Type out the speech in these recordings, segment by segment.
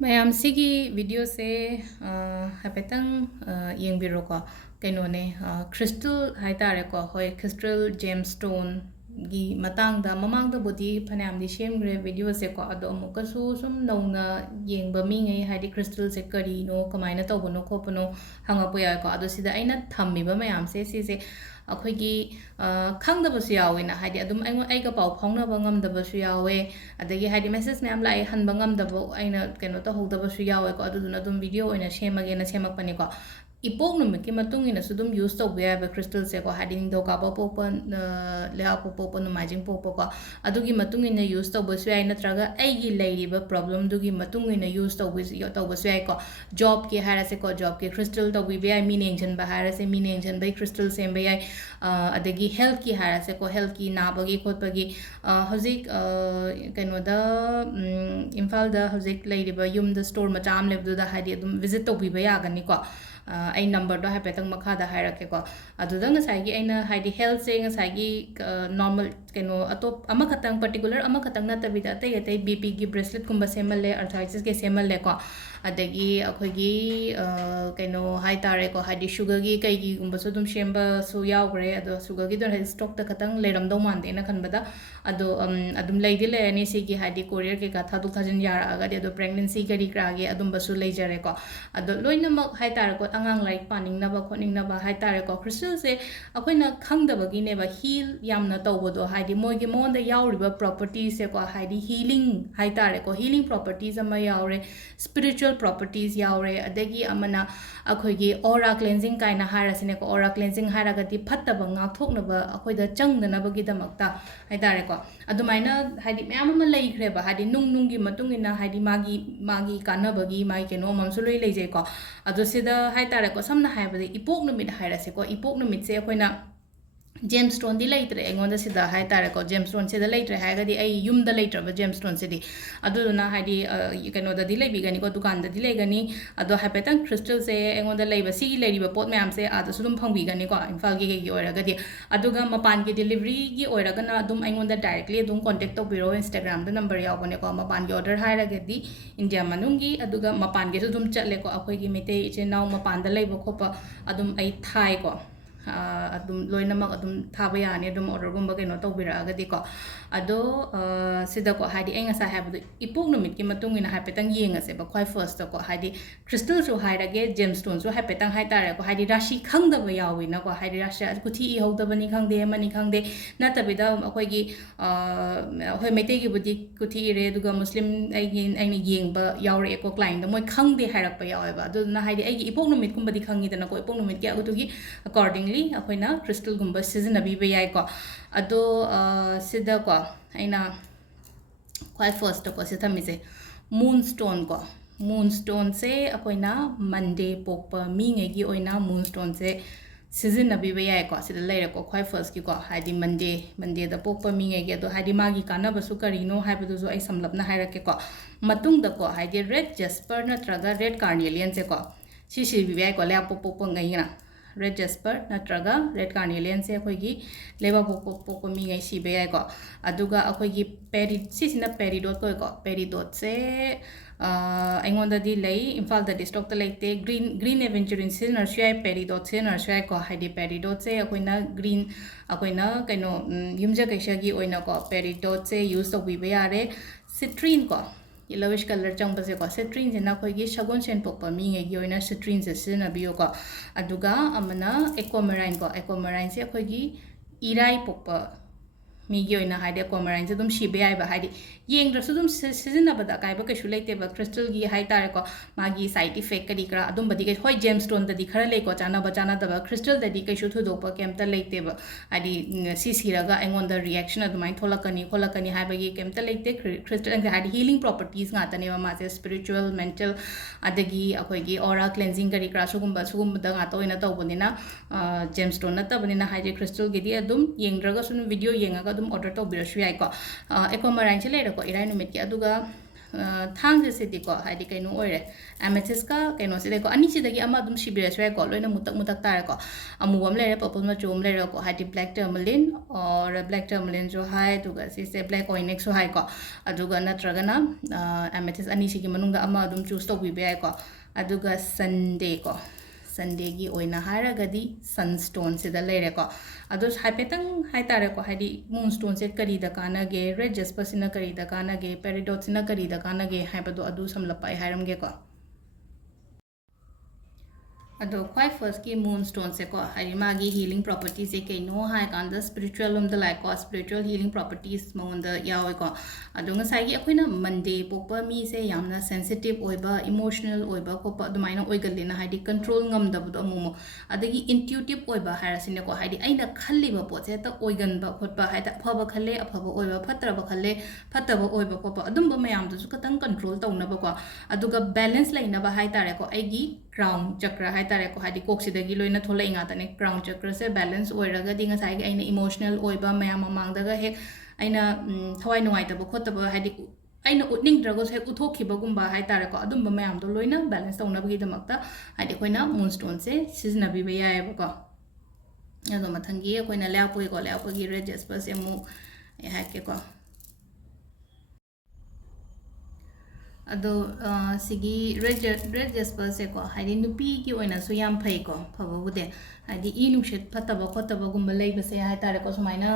ꯃꯌꯥꯝ ꯁꯤꯒꯤ ꯚꯤꯗꯤꯑꯣꯁꯦ ꯍꯥꯏꯐꯦꯠꯇꯪ ꯌꯦꯡꯕꯤꯔꯣꯀꯣ ꯀꯩꯅꯣꯅꯦ ꯈ꯭ꯔꯤꯁꯇꯜ ꯍꯥꯏꯇꯥꯔꯦꯀꯣ ꯍꯣꯏ ꯈ꯭ꯔꯤꯁꯇꯜ ꯖꯦꯝꯁꯇꯣꯟꯒꯤ ꯃꯇꯥꯡꯗ ꯃꯃꯥꯡꯗꯕꯨꯗꯤ ꯐꯅꯌꯥꯝꯗꯤ ꯁꯦꯝꯈ꯭ꯔꯦ ꯚꯤꯗꯤꯑꯣꯁꯦꯀꯣ ꯑꯗꯣ ꯑꯃꯨꯛꯀꯁꯨ ꯁꯨꯝ ꯅꯧꯅ ꯌꯦꯡꯕ ꯃꯤꯉꯩ ꯍꯥꯏꯗꯤ ꯈ꯭ꯔꯤꯁꯇꯜꯁꯦ ꯀꯔꯤꯅꯣ ꯀꯃꯥꯏꯅ ꯇꯧꯕꯅꯣ ꯈꯣꯠꯄꯅꯣ ꯍꯪꯉꯛꯄ ꯌꯥꯏꯀꯣ ꯑꯗꯣ ꯁꯤꯗ ꯑꯩꯅ ꯊꯝꯃꯤꯕ ꯃꯌꯥꯝꯁꯦ ꯁꯤꯁꯦ ꯑꯩꯈꯣꯏꯒꯤ ꯈꯪꯗꯕꯁꯨ ꯌꯥꯎꯋꯦꯅ ꯍꯥꯏꯗꯤ ꯑꯗꯨꯝ ꯑꯩꯒ ꯄꯥꯎ ꯐꯥꯎꯅꯕ ꯉꯝꯗꯕꯁꯨ ꯌꯥꯎꯋꯦ ꯑꯗꯒꯤ ꯍꯥꯏꯗꯤ ꯃꯦꯁꯦꯖ ꯃꯌꯥꯝ ꯂꯥꯛꯑꯦ ꯍꯟꯕ ꯉꯝꯗꯕ ꯑꯩꯅ ꯀꯩꯅꯣ ꯇꯧꯍꯧꯗꯕꯁꯨ ꯌꯥꯎꯋꯦꯀꯣ ꯑꯗꯨꯗꯨꯅ ꯑꯗꯨꯝ ꯚꯤꯗꯤꯑꯣ ꯑꯣꯏꯅ ꯁꯦꯝꯃꯒꯦꯅ ꯁꯦꯝꯃꯛꯄꯅꯦꯀꯣ ꯏꯄꯣꯛ ꯅꯨꯃꯤꯠꯀꯤ ꯃꯇꯨꯡ ꯏꯟꯅꯁꯨ ꯑꯗꯨꯝ ꯌꯨꯁ ꯇꯧꯕ ꯌꯥꯏꯕ ꯈ꯭ꯔꯤꯁꯇꯜꯁꯦꯀꯣ ꯍꯥꯏꯗꯤ ꯅꯤꯡꯊꯧꯀꯥꯕ ꯄꯣꯛꯄ ꯂꯩꯕꯥꯛꯄꯣꯛꯄ ꯄꯣꯛꯄ ꯅꯣꯡꯃꯥꯏꯖꯤꯡ ꯄꯣꯛꯄꯀꯣ ꯑꯗꯨꯒꯤ ꯃꯇꯨꯡ ꯏꯟꯅ ꯌꯨꯁ ꯇꯧꯕꯁꯨ ꯌꯥꯏ ꯅꯠꯇ꯭ꯔꯒ ꯑꯩꯒꯤ ꯂꯩꯔꯤꯕ ꯄ꯭ꯔꯣꯕ꯭ꯂꯦꯝꯗꯨꯒꯤ ꯃꯇꯨꯡ ꯏꯟꯅ ꯌꯨꯁ ꯇꯧꯕꯁꯨ ꯌꯥꯏꯀꯣ ꯖꯣꯕꯀꯤ ꯍꯥꯏꯔꯁꯦꯀꯣ ꯖꯣꯕꯀꯤ ꯈ꯭ꯔꯤꯁꯇꯜ ꯇꯧꯕꯤꯕ ꯌꯥꯏ ꯃꯤꯅ ꯌꯦꯡꯁꯤꯟꯕ ꯍꯥꯏꯔꯁꯦ ꯃꯤꯅ ꯌꯦꯡꯁꯤꯟꯕꯒꯤ ꯈ꯭ꯔꯤꯁꯇꯜ ꯁꯦꯝꯕ ꯌꯥꯏ ꯑꯗꯒꯤ ꯍꯦꯜꯊꯀꯤ ꯍꯥꯏꯔꯁꯦꯀꯣ ꯍꯦꯜꯊꯀꯤ ꯅꯥꯕꯒꯤ ꯈꯣꯠꯄꯒꯤ ꯍꯧꯖꯤꯛ ꯀꯩꯅꯣꯗ ꯏꯝꯐꯥꯜꯗ ꯍꯧꯖꯤꯛ ꯂꯩꯔꯤꯕ ꯌꯨꯝꯗ ꯁ꯭ꯇꯣꯔ ꯃꯆꯥ ꯑꯃ ꯂꯩꯕꯗꯨꯗ ꯍꯥꯏꯗꯤ ꯑꯗꯨꯝ ꯚꯤꯖꯤꯠ ꯇꯧꯕꯤꯕ ꯌꯥꯒꯅꯤꯀꯣ ꯑꯩ ꯅꯝꯕꯔꯗꯣ ꯍꯥꯏꯐꯦꯠꯇꯪ ꯃꯈꯥꯗ ꯍꯥꯏꯔꯛꯀꯦꯀꯣ ꯑꯗꯨꯗ ꯉꯁꯥꯏꯒꯤ ꯑꯩꯅ ꯍꯥꯏꯗꯤ ꯍꯦꯜꯊꯁꯦ ꯉꯁꯥꯏꯒꯤ ꯅꯣꯔꯃꯦꯜ ꯀꯩꯅꯣ ꯑꯃꯈꯛꯇꯪ ꯄꯔꯇꯤꯀꯨꯂꯔ ꯑꯃꯈꯛꯇꯪ ꯅꯠꯇꯕꯤꯗ ꯑꯇꯩ ꯑꯇꯩ ꯕꯤ ꯄꯤꯒꯤ ꯕ꯭ꯔꯦꯁꯂꯦꯠꯀꯨꯝꯕ ꯁꯦꯝꯍꯜꯂꯦ ꯑꯔꯊ꯭ꯔꯥꯏꯇꯤꯁꯀꯤ ꯁꯦꯝꯍꯜꯂꯦꯀꯣ ꯑꯗꯒꯤ ꯑꯩꯈꯣꯏꯒꯤ ꯀꯩꯅꯣ ꯍꯥꯏꯇꯥꯔꯦꯀꯣ ꯍꯥꯏꯗꯤ ꯁꯨꯒꯔꯒꯤ ꯀꯩꯒꯤꯒꯨꯝꯕꯁꯨ ꯑꯗꯨꯝ ꯁꯦꯝꯕꯁꯨ ꯌꯥꯎꯈ꯭ꯔꯦ ꯑꯗꯣ ꯁꯨꯒꯔꯒꯤꯗꯣ ꯍꯥꯏꯗꯤ ꯁ꯭ꯇꯣꯛꯇ ꯈꯇꯪ ꯂꯩꯔꯝꯗꯧ ꯃꯥꯟꯗꯦꯅ ꯈꯟꯕꯗ ꯑꯗꯣ ꯑꯗꯨꯝ ꯂꯩꯗꯤ ꯂꯩꯔꯅꯤ ꯁꯤꯒꯤ ꯍꯥꯏꯗꯤ ꯀꯣरिꯌꯔ ꯀꯩꯀꯥ ꯊꯥꯗꯣꯛ ꯊꯥꯖꯤꯟ ꯌꯥꯔꯛꯑꯒꯗꯤ ꯑꯗꯣ ꯄ꯭ꯔꯦꯒꯅꯦꯟꯁꯤ ꯀꯔꯤ ꯀꯔꯥꯒꯤ ꯑꯗꯨꯝꯕꯁꯨ ꯂꯩꯖꯔꯦꯀꯣ ꯑꯗꯣ ꯂꯣꯏꯅꯃꯛ ꯍꯥꯏꯇꯥꯔꯦꯀꯣ ꯑꯉꯥꯡ ꯂꯥꯏꯔꯤꯛ ꯄꯥꯅꯤꯡꯅꯕ ꯈꯣꯠꯅꯤꯡꯅꯕ ꯍꯥꯏꯇꯥꯔꯦꯀꯣ ꯈ꯭ꯔꯤꯁꯇꯜꯁꯦ ꯑꯩꯈꯣꯏꯅ ꯈꯪꯗꯕꯒꯤꯅꯦꯕ ꯍീൽ ꯌꯥꯝꯅ ꯇꯧꯕꯗꯣ ꯍꯥꯏꯗꯤ ꯃꯉꯣꯟꯗ ꯌꯥꯎꯔꯤꯕ ꯄ꯭ꯔꯣꯄꯔꯇꯤꯁꯦꯀꯣ ꯍꯥꯏꯗꯤ ꯍീലിꯡ ꯍꯥꯏꯇꯥꯔꯦꯀꯣ ꯍീലിꯡ ꯄ꯭ꯔꯣꯄꯔꯇꯤꯁ ꯑꯃ ꯌꯥꯎꯔꯦ ꯁ꯭ꯄꯤꯔꯤꯆꯨꯋꯦꯜ ꯄ꯭ꯔꯣꯄꯔꯇꯤꯁ ꯌꯥꯎꯔꯦ ꯑꯗꯒꯤ ꯑꯃꯅ ꯑꯩꯈꯣꯏꯒꯤ ꯑꯣꯔꯥ ꯀ꯭ꯂꯦꯟꯖꯤꯡ ꯀꯥꯏꯅ ꯍꯥꯏꯔꯁꯤꯅꯦꯀꯣ ꯑꯣꯔꯥ ꯀ꯭ꯂꯦꯟꯖꯤꯡ ꯍꯥꯏꯔꯒꯗꯤ ꯐꯠꯇꯕ ꯉꯥꯛꯊꯣꯛꯅꯕ ꯑꯩꯈꯣꯏꯗ ꯆꯪꯗꯅꯕꯒꯤꯗꯃꯛꯇ ꯍꯥꯏꯇꯥꯔꯦꯀꯣ ꯑꯗꯨꯃꯥꯏꯅ ꯍꯥꯏꯗꯤ ꯃꯌꯥꯝ ꯑꯃ ꯂꯩꯈ꯭ꯔꯦꯕ ꯍꯥꯏꯗꯤ ꯅꯨꯡꯒꯤ ꯃꯇꯨꯡ ꯏꯟꯅ ꯍꯥꯏꯗꯤ ꯃꯥꯒꯤ ꯀꯥꯟꯅꯕꯒꯤ ꯃꯥꯒꯤ ꯀꯩꯅꯣ ꯑꯃꯁꯨ ꯂꯣꯏ ꯂꯩꯖꯩꯀꯣ ꯑꯗꯣ ꯁꯤꯗ ꯍꯥꯏꯇꯥꯔꯦꯀꯣ ꯁꯝꯅ ꯍꯥꯏꯔꯕꯗ ꯏꯄꯣꯛ ꯅꯨꯃꯤꯠ ꯍꯥꯏꯔꯁꯦꯀꯣ ꯏꯄꯣꯛ ꯅꯨꯃꯤꯠꯁꯦ ꯑꯩꯈꯣꯏꯅ ꯖꯦꯝꯁꯇꯣꯟꯗꯤ ꯂꯩꯇ꯭ꯔꯦ ꯑꯩꯉꯣꯟꯗ ꯁꯤꯗ ꯍꯥꯏꯇꯥꯔꯦꯀꯣ ꯖꯦꯝꯁꯇꯣꯟꯁꯤꯗ ꯂꯩꯇ꯭ꯔꯦ ꯍꯥꯏꯔꯒꯗꯤ ꯑꯩ ꯌꯨꯝꯗ ꯂꯩꯇ꯭ꯔꯕ ꯖꯦꯝꯁꯇꯣꯟꯁꯤꯗꯤ ꯑꯗꯨꯗꯨꯅ ꯍꯥꯏꯗꯤ ꯀꯩꯅꯣꯗꯗꯤ ꯂꯩꯕꯤꯒꯅꯤꯀꯣ ꯗꯨꯀꯥꯟꯗꯗꯤ ꯂꯩꯒꯅꯤ ꯑꯗꯣ ꯍꯥꯏꯐꯦꯠꯇꯪ ꯈ꯭ꯔꯤꯁꯇꯜꯁꯦ ꯑꯩꯉꯣꯟꯗ ꯂꯩꯕ ꯁꯤꯒꯤ ꯂꯩꯔꯤꯕ ꯄꯣꯠ ꯃꯌꯥꯝꯁꯦ ꯑꯥꯗꯁꯨ ꯑꯗꯨꯝ ꯐꯪꯕꯤꯒꯅꯤꯀꯣ ꯏꯝꯐꯥꯜꯒꯤ ꯀꯩꯒꯤ ꯑꯣꯏꯔꯒꯗꯤ ꯑꯗꯨꯒ ꯃꯄꯥꯟꯒꯤ ꯗꯦꯂꯤꯚꯔꯤꯒꯤ ꯑꯣꯏꯔꯒꯅ ꯑꯗꯨꯝ ꯑꯩꯉꯣꯟꯗ ꯗꯥꯏꯔꯦꯛꯂꯤ ꯑꯗꯨꯝ ꯀꯣꯟꯇꯦꯛ ꯇꯧꯕꯤꯔꯣ ꯏꯟꯁꯇꯥꯒ꯭ꯔꯥꯝꯗ ꯅꯝꯕꯔ ꯌꯥꯎꯕꯅꯦꯀꯣ ꯃꯄꯥꯟꯒꯤ ꯑꯣꯔꯗꯔ ꯍꯥꯏꯔꯒꯗꯤ ꯏꯟꯗꯤꯌꯥ ꯃꯅꯨꯡꯒꯤ ꯑꯗꯨꯒ ꯃꯄꯥꯟꯒꯤꯁꯨ ꯑꯗꯨꯝ ꯆꯠꯂꯦꯀꯣ ꯑꯩꯈꯣꯏꯒꯤ ꯃꯩꯇꯩ ꯏꯆꯤꯜ ꯏꯅꯥꯎ ꯃꯄꯥꯟꯗ ꯂꯩꯕ ꯈꯣꯠꯄ ꯑꯗꯨꯝ ꯑꯩ ꯊꯥꯏꯀꯣ ꯑꯗꯨꯝ ꯂꯣꯏꯅꯃꯛ ꯑꯗꯨꯝ ꯊꯥꯕ ꯌꯥꯅꯤ ꯑꯗꯨꯝ ꯑꯣꯔꯗꯔꯒꯨꯝꯕ ꯀꯩꯅꯣ ꯇꯧꯕꯤꯔꯛꯑꯒꯗꯤꯀꯣ ꯑꯗꯣ ꯁꯤꯗꯀꯣ ꯍꯥꯏꯗꯤ ꯑꯩ ꯉꯁꯥꯏ ꯍꯥꯏꯕꯗꯣ ꯏꯄꯣꯛ ꯅꯨꯃꯤꯠꯀꯤ ꯃꯇꯨꯡ ꯏꯟꯅ ꯍꯥꯏꯐꯦꯠꯇꯪ ꯌꯦꯡꯉꯁꯦꯕ ꯈ꯭ꯋꯥꯏ ꯐꯥꯔꯁꯇꯀꯣ ꯍꯥꯏꯗꯤ ꯈ꯭ꯔꯤꯁꯇꯜꯁꯨ ꯍꯥꯏꯔꯒꯦ ꯖꯦꯝꯁꯇꯣꯟꯁꯨ ꯍꯥꯏꯐꯦꯠꯇꯪ ꯍꯥꯏꯇꯥꯔꯦꯀꯣ ꯍꯥꯏꯗꯤ ꯔꯥꯁꯤ ꯈꯪꯗꯕ ꯌꯥꯎꯋꯤꯅꯀꯣ ꯍꯥꯏꯗꯤ ꯔꯥꯁꯤ ꯀꯨꯊꯤ ꯏꯍꯧꯗꯕꯅꯤ ꯈꯪꯗꯦ ꯑꯃꯅꯤ ꯈꯪꯗꯦ ꯅꯠꯇꯕꯤꯗ ꯑꯩꯈꯣꯏꯒꯤ ꯑꯩꯈꯣꯏ ꯃꯩꯇꯩꯒꯤꯕꯨꯗꯤ ꯀꯨꯊꯤ ꯏꯔꯦ ꯑꯗꯨꯒ ꯃꯨꯁꯂꯤꯝ ꯑꯩꯅ ꯌꯦꯡꯕ ꯌꯥꯎꯔꯛꯑꯦꯀꯣ ꯀ꯭ꯂꯥꯏꯟꯗ ꯃꯣꯏ ꯈꯪꯗꯦ ꯍꯥꯏꯔꯛꯄ ꯌꯥꯎꯋꯦꯕ ꯑꯗꯨꯗꯨꯅ ꯍꯥꯏꯗꯤ ꯑꯩꯒꯤ ꯏꯄꯣꯛ ꯅꯨꯃꯤꯠꯀꯨꯝꯕꯗꯤ ꯈꯪꯉꯤꯗꯅꯀꯣ ꯏꯄꯣꯛ ꯅꯨꯃꯤꯠꯀꯤ ꯑꯗꯨꯒꯤ ꯑꯀꯣꯔꯗꯤꯡꯂꯤ ꯑꯩꯈꯣꯏꯅ ꯈ꯭ꯔꯤꯁꯇꯜꯒꯨꯝꯕ ꯁꯤꯖꯤꯟꯅꯕꯤꯕ ꯌꯥꯏꯀꯣ ꯑꯗꯣ ꯁꯤꯗꯀꯣ ꯑꯩꯅ ꯈ꯭ꯋꯥꯏ ꯐꯥꯔꯁꯇꯀꯣ ꯁꯤ ꯊꯝꯃꯤꯁꯦ ꯃꯨꯟꯁꯇꯣꯟ ꯀꯣ ꯃꯨꯟꯁꯇꯣꯟꯁꯦ ꯑꯩꯈꯣꯏꯅ ꯃꯟꯗꯦ ꯄꯣꯛꯄ ꯃꯤꯉꯩꯒꯤ ꯑꯣꯏꯅ ꯃꯨꯟꯁꯇꯣꯟꯁꯦ ꯁꯤꯖꯤꯟꯅꯕꯤꯕ ꯌꯥꯏꯀꯣ ꯁꯤꯗ ꯂꯩꯔꯦꯀꯣ ꯈ꯭ꯋꯥꯏ ꯐꯥꯔꯁꯀꯤꯀꯣ ꯍꯥꯏꯗꯤ ꯃꯟꯗꯦꯗ ꯄꯣꯛꯄ ꯃꯤꯉꯩꯒꯤ ꯑꯗꯣ ꯍꯥꯏꯗꯤ ꯃꯥꯒꯤ ꯀꯥꯟꯅꯕꯁꯨ ꯀꯔꯤꯅꯣ ꯍꯥꯏꯕꯗꯨꯁꯨ ꯑꯩ ꯁꯝꯂꯞꯅ ꯍꯥꯏꯔꯛꯀꯦꯀꯣ ꯃꯇꯨꯡꯗꯀꯣ ꯍꯥꯏꯗꯤ ꯔꯦꯗ ꯖꯦꯁꯄꯔ ꯅꯠꯇ꯭ꯔꯒ ꯔꯦꯗ ꯀꯥꯔꯅꯦꯂꯤꯌꯟꯁꯦꯀꯣ ꯁꯤ ꯁꯤꯕꯤꯕ ꯌꯥꯏꯀꯣ ꯂꯩꯕꯥꯛ ꯄꯣꯛꯄ ꯉꯩꯅ ꯔꯦꯗ ꯖꯦꯁꯄꯔ ꯅꯠꯇ꯭ꯔꯒ ꯔꯦꯗ ꯀꯥꯔꯅꯦꯂꯤꯌꯟꯁꯦ ꯑꯩꯈꯣꯏꯒꯤ ꯂꯩꯕꯥꯛ ꯄꯣꯛꯄ ꯃꯤꯉꯩ ꯁꯤꯕ ꯌꯥꯏꯀꯣ ꯑꯗꯨꯒ ꯑꯩꯈꯣꯏꯒꯤ ꯁꯤꯁꯤꯅ ꯄꯦꯔꯤꯗꯣꯠ ꯀꯧꯏꯀꯣ ꯄꯦꯔꯤꯗꯣꯠꯁꯦ ꯑꯩꯉꯣꯟꯗꯗꯤ ꯂꯩ ꯏꯝꯐꯥꯜꯗꯗꯤ ꯁ꯭ꯇꯣꯛꯇ ꯂꯩꯇꯦ ꯒ꯭ꯔꯤꯟ ꯑꯦꯚꯦꯟꯆꯨꯔꯤꯟ ꯁꯤꯖꯤꯟꯅꯔꯁꯨ ꯌꯥꯏ ꯄꯦꯔꯤꯗꯣꯠ ꯁꯤꯖꯤꯟꯅꯔꯁꯨ ꯌꯥꯏꯀꯣ ꯍꯥꯏꯗꯤ ꯄꯦꯔꯤꯗꯣꯠꯁꯦ ꯑꯩꯈꯣꯏꯅ ꯀꯩꯅꯣ ꯌꯨꯝꯖ ꯀꯩꯁꯒꯤ ꯑꯣꯏꯅꯀꯣ ꯄꯦꯔꯤꯗꯣꯠꯁꯦ ꯌꯨꯁ ꯇꯧꯕꯤꯕ ꯌꯥꯔꯦ ꯁꯤꯇ꯭ꯔꯤꯟ ꯀꯣ ꯌꯦꯜꯂꯣꯋꯤꯁ ꯀꯂꯔ ꯆꯪꯕꯁꯦꯀꯣ ꯁꯤꯇ꯭ꯔꯤꯟꯁꯤꯅ ꯑꯩꯈꯣꯏꯒꯤ ꯁꯒꯣꯜꯁꯦꯟ ꯄꯣꯛꯄ ꯃꯤꯉꯩꯒꯤ ꯑꯣꯏꯅ ꯁꯤꯇ꯭ꯔꯤꯟꯁꯦ ꯁꯤꯖꯤꯟꯅꯕꯤꯌꯨꯀꯣ ꯑꯗꯨꯒ ꯑꯃꯅ ꯑꯦꯀꯣꯃꯦꯔꯥꯏꯟ ꯀꯣ ꯑꯦꯀꯣꯃꯦꯔꯥꯏꯟꯁꯦ ꯑꯩꯈꯣꯏꯒꯤ ꯏꯔꯥꯏ ꯄꯣꯛꯄ ꯃꯤꯒꯤ ꯑꯣꯏꯅ ꯍꯥꯏꯗꯤ ꯑꯦꯀꯣꯃꯦꯔꯥꯏꯟꯁꯦ ꯑꯗꯨꯝ ꯁꯤꯕ ꯌꯥꯏꯕ ꯍꯥꯏꯗꯤ ꯌꯦꯡꯗ꯭ꯔꯁꯨ ꯑꯗꯨꯝ ꯁꯤꯖꯤꯟꯅꯕꯗ ꯑꯀꯥꯏꯕ ꯀꯩꯁꯨ ꯂꯩꯇꯦꯕ ꯈ꯭ꯔꯤꯁꯇꯜꯒꯤ ꯍꯥꯏꯇꯥꯔꯦꯀꯣ ꯃꯥꯒꯤ ꯁꯥꯏꯠ ꯏꯐꯦꯛ ꯀꯔꯤ ꯀꯔꯥ ꯑꯗꯨꯝꯕꯗꯤ ꯍꯣꯏ ꯖꯦꯝꯁꯇꯣꯟꯗꯗꯤ ꯈꯔ ꯂꯩꯀꯣ ꯆꯥꯅꯕ ꯆꯥꯅꯗꯕ ꯈ꯭ꯔꯤꯁꯇꯜꯗꯗꯤ ꯀꯩꯁꯨ ꯊꯣꯏꯗꯣꯛꯄ ꯀꯩꯝꯇ ꯂꯩꯇꯦꯕ ꯍꯥꯏꯗꯤ ꯁꯤ ꯁꯤꯔꯒ ꯑꯩꯉꯣꯟꯗ ꯔꯤꯌꯦꯛꯁꯟ ꯑꯗꯨꯃꯥꯏꯅ ꯊꯣꯛꯂꯛꯀꯅꯤ ꯈꯣꯠꯂꯛꯀꯅꯤ ꯍꯥꯏꯕꯒꯤ ꯀꯩꯝꯇ ꯂꯩꯇꯦ ꯈ꯭ꯔꯤꯁꯇꯜ ꯍꯥꯏꯗꯤ ꯍꯤꯂꯤꯡ ꯄ꯭ꯔꯣꯄꯔꯇꯤꯁ ꯉꯥꯛꯇꯅꯦꯕ ꯃꯥꯁꯦ ꯁ꯭ꯄꯤꯔꯤꯆꯨꯋꯦꯜ ꯃꯦꯟꯇꯦꯜ ꯑꯗꯒꯤ ꯑꯩꯈꯣꯏꯒꯤ ꯑꯣꯔꯥ ꯀ꯭ꯂꯦꯟꯖꯤꯡ ꯀꯔꯤ ꯀꯔꯥ ꯁꯨꯒꯨꯝꯕꯗ ꯉꯥꯛꯇ ꯑꯣꯏꯅ ꯇꯧꯕꯅꯤꯅ ꯖꯦꯝꯁꯇꯣꯟ ꯅꯠꯇꯕꯅꯤꯅ ꯍꯥꯏꯗꯤ ꯈ꯭ꯔꯤꯁꯇꯜꯒꯤꯗꯤ ꯑꯗꯨꯝ ꯌꯦꯡꯗ꯭ꯔꯒꯁꯨ ꯚꯤꯗꯤꯑꯣ ꯌꯦꯡꯉꯒ ꯑꯗꯨꯝ ꯑꯣꯔꯗꯔ ꯇꯧꯕꯤꯔꯁꯨ ꯌꯥꯏꯀꯣ ꯑꯦꯀꯣꯃꯔꯥꯏꯟꯁꯦ ꯂꯩꯔꯦꯀꯣ ꯏꯔꯥꯏ ꯅꯨꯃꯤꯠꯀꯤ ꯑꯗꯨꯒ thang se di ko hai di kai no oire amethyst ka kai no se de ko ani si dagi ama dum shibire swe ko loina mutak tar ko amu am le purple ma chum le ko hai di black tourmaline or black tourmaline jo hai to ga si se black onyx so hai ko aduga natraga na amethyst ani si gi manung da ama dum choose to bi be ko aduga sunday ko Sunday gi oina haragadi sunstone se da lere ko ado haipetang haitare ko hadi moonstone se kari da kana ge red jasper sina kari da kana ge peridot sina kari da kana ge haipado adu samlapai hairam ge ko ado quite first ki moonstone se ko hari magi healing properties e ke no hai kan the spiritual the like ko spiritual healing properties mon da yawe ko ado nga sai gi akoina monday pokpa mi se yamna sensitive oiba emotional oiba ko pa dumaina oigalina haidi control ngam da bu amu adagi intuitive oiba harasine ko haidi aina khalli ba po se ta oigan ba khot ba haida phaba khalle aphaba oiba phatra ba khalle phataba oiba ko pa adum ba mayam du su katang control tauna ba ko aduga balance laina ba hai tare ko aigi crown chakra hai tare ko hadi kok sidagi loina thola inga tane crown chakra se balance oiraga dinga sai ga aina emotional oiba mayam mamang daga he aina thawai nuai ta ba khot ba hadi aina utning drago se uthoki ba gumba hai tare ko adum ba mayam do loina balance tauna ba gi damakta hadi koina moonstone se sizna bi ba ya ba ko ado mathangi koina lapoi ko lapoi gi red jasper se mu ha ke ko ado sigi red jasper se ko haidi nupi ki oina so yam phai ko phaba bude haidi I nungshit phataba khotaba gumba leiba se hai tare ko sumaina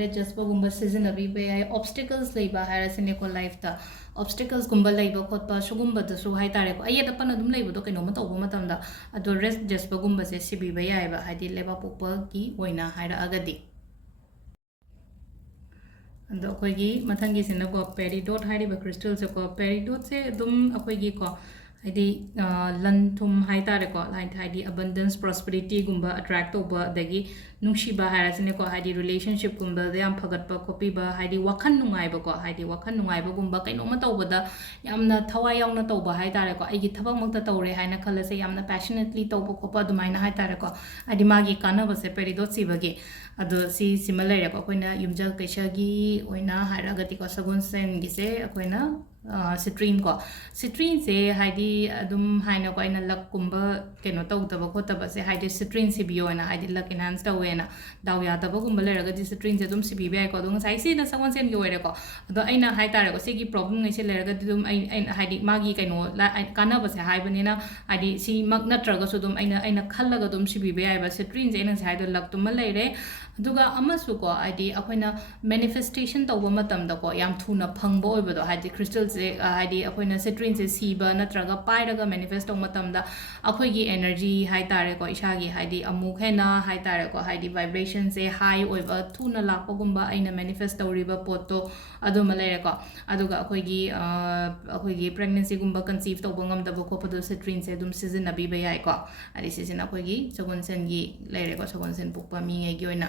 red jasper gumba season abi be hai obstacles leiba haira sine ko life ta obstacles gumba leiba khotpa sugumba da su hai tare ko ayeda pan adum leiba do kaino ma tawba matam da ado red jasper gumba se sibi ba yai ba haidi leba pokpa ki oina haira agadi ado akoigi mathangi sina ko peridot hairiba crystal se ko peridot se dum akoigi ko haidi lan thum hai tare ko line haidi abundance prosperity gumba attract over dagi nungsiba haira sine ko haidi relationship gumba de yam phagat pa copy ba haidi wakhan nungai ba ko haidi wakhan nungai ba gumba kaino ma tawba da yamna thawai yauna tawba hai tare ko aigi thabak makta tawre haina khalase yamna passionately tawba khopa dumaina hai tare ko adi magi kana ba se peridot si bagi ado si similar ko koina yumja kaisa gi oina haira gati ko sagun sen gi se koina citrine ko citrine se haidi adum haina ko ina lak kumba keno taw taba ko taba se haidi citrine si bio na haidi lak enhance taw ena daw ya taba gumba le raga di citrine se dum si bi bai ko dum sai si na sagun sen gi were ko ado aina hai tare ko se gi problem ngai se le raga dum ai haidi magi keno kana ba se hai bani na haidi si mak na traga so dum aina khalla ga dum si bi bai ba citrine se ena se haidi lak tum le re aduga amasu ko id akoina manifestation tawba matam da ko yam thuna phangbo oibodo haidi crystal se haidi akoina citrine se siba natraga pairaga manifest tawma matam da akoi gi energy hai tare ko isa gi haidi amuk hena hai tare ko haidi vibration se high oiba thuna lakpa gumba aina manifest tawriba poto adu malere ko aduga akoi gi pregnancy gumba conceive tawba ngamda ba ko podo citrine se dum season na bi ba yai ko adi season akoi gi sagon sen gi lere ko sagon sen pukpa mi ngai gi oina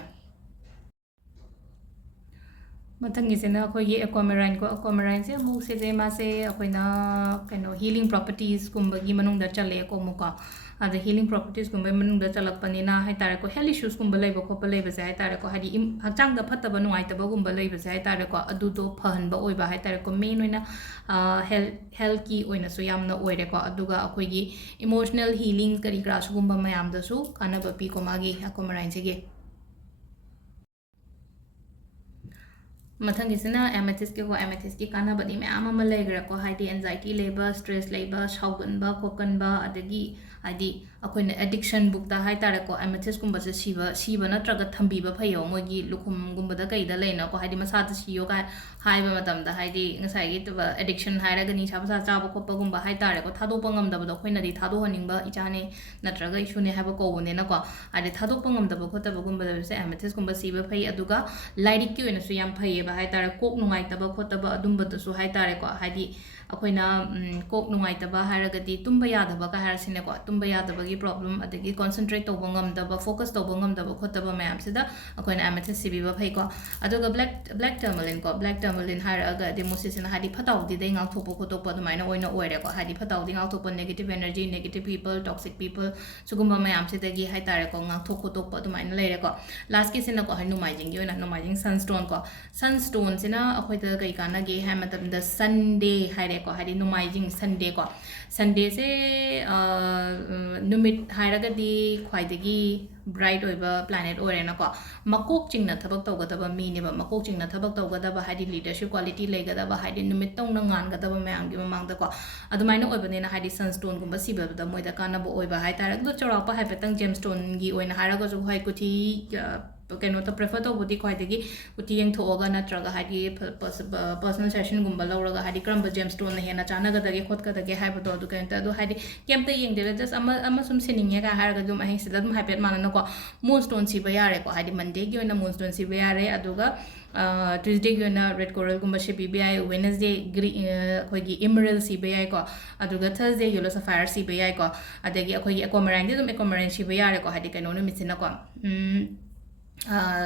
mathangi sena akoigi aquamarine ko aquamarine se mu se je ma se akoina kano healing properties kumba gi manung da chale ko mu ka ada healing properties kumba manung da chalak panina hai tare ko health issues kumba leiba ko pa leiba se hai tare ko hadi hakchang da phatta ba nuai ta ba gumba leiba se hai tare ko adu do phahan ba oi ba hai tare ko main oina health ki oina so yamna oire ko aduga akoigi emotional healing kari kra su gumba mayam da su kana ba pi ko magi aquamarine se ge mathangi sina amethyst ke ko amethyst ki kana badi me ama legra ko haidi anxiety leba stress leba shaugan ba kokan ba adagi adi akoina addiction book ta hai tare ko amethyst kumba se siba natraga thambi ba phayo mogi lukhum gumba da kai da leina ko haidi masa ta siyo ka hai ba matam da haidi ngasai gi to addiction haira gani sa sa cha ba khoppa gumba hai tare ko thado pangam da ba koina di thado haning ba ichane natraga issue ne ha ba ko ne na ko adi thado pangam da ba khota ba gumba da se amethyst kumba siba phai aduga lairik ki oina su yam phai ba hai tare kok nungai taba khotaba adumba da su hai tare ko haidi akoina kok nungai taba haragadi tumba yadaba ka harasine ko tumba yadaba gi problem adagi concentrate to bangam da ba focus to bangam da ba khotaba mayam sida akoina amethyst sibi ba phai ko aduga black tourmaline haraga de mosisina hadi phatau di dei ngau thopo khotopa dumaina oina oire ko hadi phatau di ngau thopo negative energy negative people toxic people sugumba mayam sida gi hai tare ko ngau thoko topa dumaina leire ko last ki sina ko hanumai jing gi oina numai jing sunstone ko sunstone sina akhoi da kai kana ge ha matam da Sunday haire ko hari nomaijing Sunday ko Sunday se numit haira ga di khwai da gi bright oiba planet ore na ko makok chingna thabak tawgadaba mi ne ba makok chingna thabak tawgadaba hadi leadership quality legadaba hadi numit tong na ngan gadaba mayam gi mamang da ko adumaina oiba ne na hadi sunstone gumba siba da moida kana bo oiba hai tar do chorapa hai petang gemstone gi oina hara ga ju hai kuthi keno ta prefer to budi khoi degi kuthi yeng thoga na traga hadi personal session gumba lawraga hadi karamba gemstone na hena chana ga dagi khot ka dagi hai ba do kan ta do hadi kem ta yeng de just ama sum sining ya ga har ga dum ahi sida dum hai pet mana na ko moonstone si ba yare ko hadi monday gi oina moonstone si ba yare aduga Tuesday gi oina red coral gumba shi bi ai Wednesday khoi gi emerald si ba ai ko aduga Thursday yellow sapphire si ba ai ko adagi khoi gi aquamarine dum aquamarine si ba yare ko hadi keno no misina ko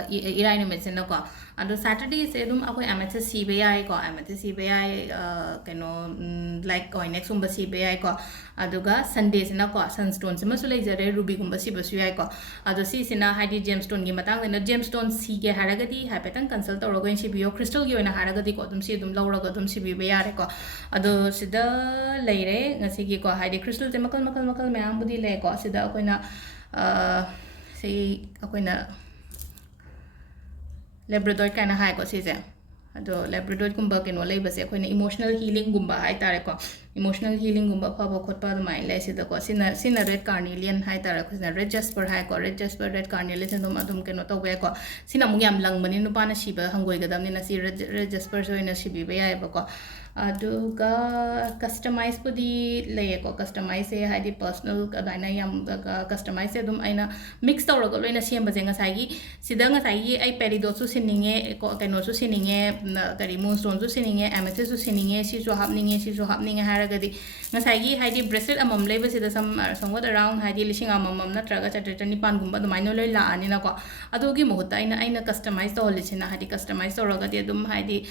irai no misina ko adu Saturday se dum akoi amethyst si ba ai ko amethyst si ba ai keno like onyx gumba si ba ai ko aduga Sunday sina ko sunstone sima su leijare ruby gumba si ba su ai ko adu si sina hadi gemstone gi matang na gemstone si ge haragadi ha petang consult tawrogo si bio crystal gi oina haragadi ko dum si dum lawraga dum si bi ba yare ko adu sida leire ngasi gi ko hadi crystal te makal mayam budi le ko sida akoina si akoina Labrador kind of high ko size ado Labrador gumba keno lay base akoina emotional healing gumba hai tare ko emotional healing gumba phaba khotpa mai lai sida ko sina red carnelian hai tare ko sina red jasper hai ko red jasper red carnelian dum adum keno to be ko sina mu yam lang mani nu pa na siba hangoi ga dam ni na si red jasper so ina sibi be ai ba ko aduga customize pudi lay ko customize se hadi personal kadaina yam customize dum aina mix tawraga loina sem ba jenga sai gi sida nga sai gi ai peridot su sininge ko keno su sininge kari moonstone su sininge amethyst su sininge si su hapninge haragadi nga sai gi hadi bracelet amam leba sida somewhat around hadi lising amam natraga chatani pan gumba dumaino loi la ani na ko adugi muhutta aina customize to holisina hadi customize tawraga de dum hadi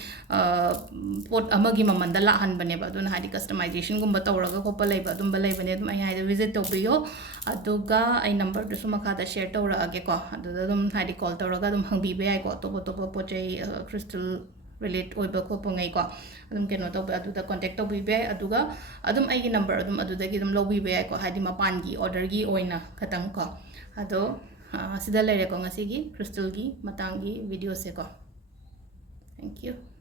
pot amagi mamanda la han bane ba dun hadi customization gumba tawraga ko pa leba dum ba leba ne dum ai hadi visit to biyo aduga ai number to suma khada share tawra age ko aduda dum hadi call tawraga dum hangbi be ai ko to pochai crystal relate oiba ko pongai ko adum keno to aduda contact to be aduga adum ai number adum aduda gi dum lobi be ai ko hadi mapan gi order gi oina khatang ko ado sida lere ko ngasi gi crystal gi matang gi video se ko thank you